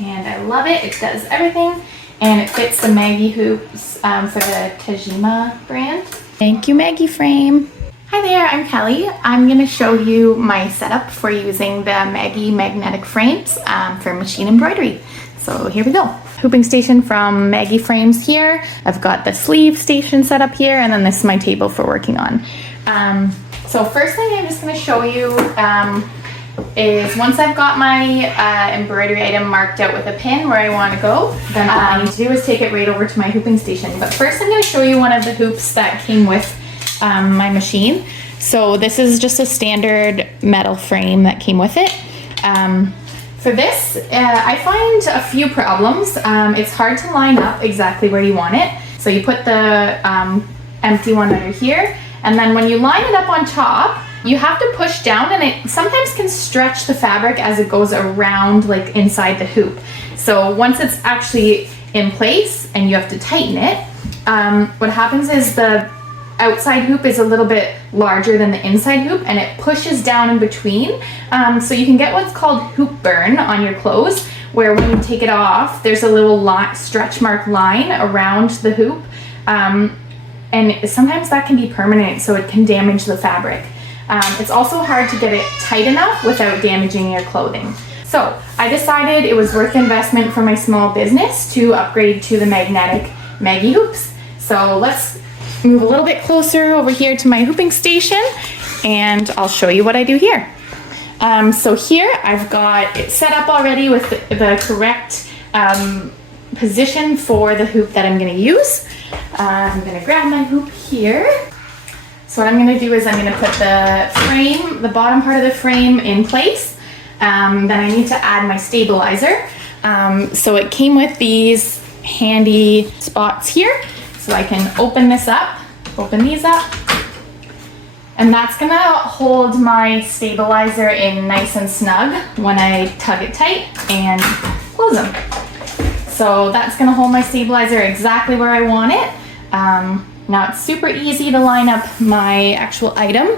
and I love it. It does everything, and it fits the Maggie hoops for the Tajima brand. Thank you, MaggieFrame. Hi there, I'm Kelly. I'm going to show you my setup for using the Maggie magnetic frames for machine embroidery. So here we go. Hooping station from MaggieFrames here. I've got the sleeve station set up here, and then this is my table for working on. So first thing I'm just going to show you is once I've got my embroidery item marked out with a pin where I want to go, then all I need to do is take it right over to my hooping station. But first I'm going to show you one of the hoops that came with my machine. So this is just a standard metal frame that came with it. For this, I find a few problems. It's hard to line up exactly where you want it. So you put the empty one under here, and then when you line it up on top, you have to push down, and it sometimes can stretch the fabric as it goes around, like inside the hoop. So once it's actually in place and you have to tighten it, what happens is the outside hoop is a little bit larger than the inside hoop, and it pushes down in between. So you can get what's called hoop burn on your clothes, where when you take it off, there's a little stretch mark line around the hoop. And sometimes that can be permanent, so it can damage the fabric. It's also hard to get it tight enough without damaging your clothing. So I decided it was worth the investment for my small business to upgrade to the magnetic Maggie hoops. So let's move a little bit closer over here to my hooping station, and I'll show you what I do here. So here I've got it set up already with the correct position for the hoop that I'm going to use. I'm going to grab my hoop here. So what I'm going to do is I'm going to put the frame, the bottom part of the frame in place. Then I need to add my stabilizer. So it came with these handy spots here. So I can open this up, open these up. And that's going to hold my stabilizer in nice and snug when I tug it tight and close them. So that's going to hold my stabilizer exactly where I want it. Now it's super easy to line up my actual item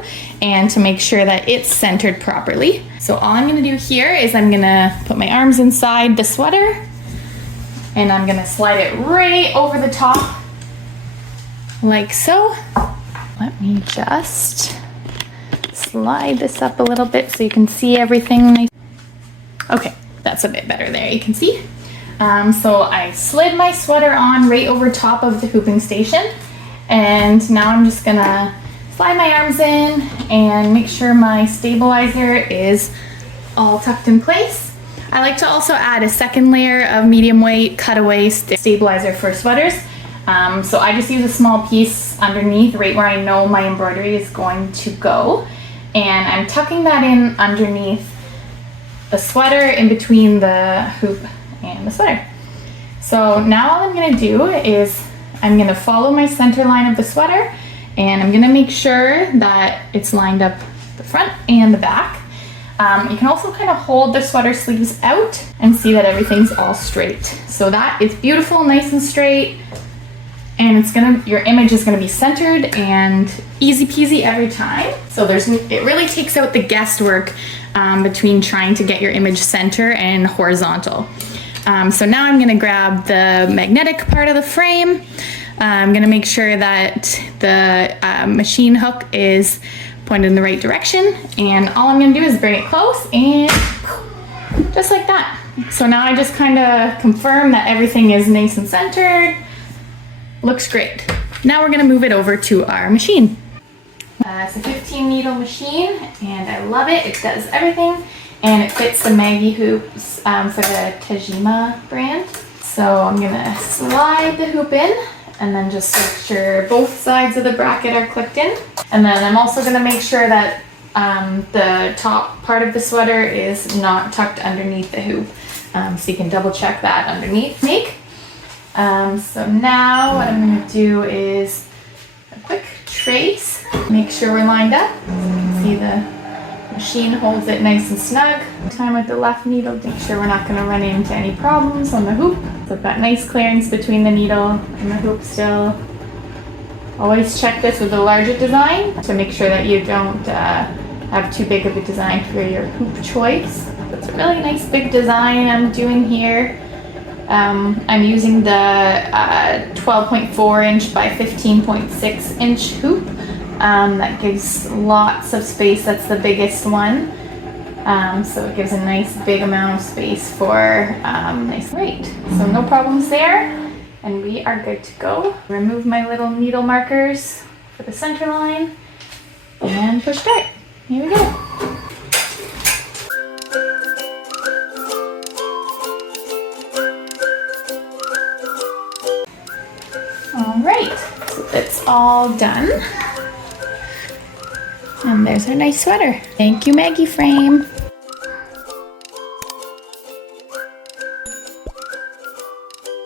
and to make sure that it's centered properly. So all I'm going to do here is I'm going to put my arms inside the sweater, and I'm going to slide it right over the top like so. Let me just slide this up a little bit so you can see everything. Okay, that's a bit better there, you can see. So I slid my sweater on right over top of the hooping station, and now I'm just gonna slide my arms in and make sure my stabilizer is all tucked in place. I like to also add a second layer of medium weight cutaway stabilizer for sweaters. So I just use a small piece underneath right where I know my embroidery is going to go, and I'm tucking that in underneath the sweater in between the hoop and the sweater. So now all I'm going to do is I'm going to follow my center line of the sweater, and I'm going to make sure that it's lined up the front and the back. You can also kind of hold the sweater sleeves out and see that everything's all straight. So that is beautiful, nice and straight, and your image is going to be centered and easy peasy every time. So it really takes out the guesswork between trying to get your image center and horizontal. So now I'm going to grab the magnetic part of the frame. I'm going to make sure that the machine hook is pointed in the right direction, and all I'm going to do is bring it close, and just like that. So now I just kind of confirm that everything is nice and centered. Looks great. Now we're going to move it over to our machine. It's a 15 needle machine, and I love it. It does everything, and it fits the Maggie hoops for the Tajima brand. So I'm gonna slide the hoop in, and then just make sure both sides of the bracket are clicked in. And then I'm also gonna make sure that the top part of the sweater is not tucked underneath the hoop. So you can double check that underneath. So now what I'm gonna do is a quick trace, make sure we're lined up. So you can see the machine holds it nice and snug. Time with the left needle to make sure we're not going to run into any problems on the hoop. So I've got nice clearance between the needle and the hoop still. Always check this with a larger design to make sure that you don't have too big of a design for your hoop choice. That's It's a really nice big design I'm doing here. I'm using the 12.4 inch by 15.6 inch hoop. That gives lots of space. That's the biggest one. So it gives a nice big amount of space for nice weight. So no problems there. And we are good to go. Remove my little needle markers for the center line and push start. Here we go. All right, so it's all done. And there's our nice sweater. Thank you, MaggieFrame.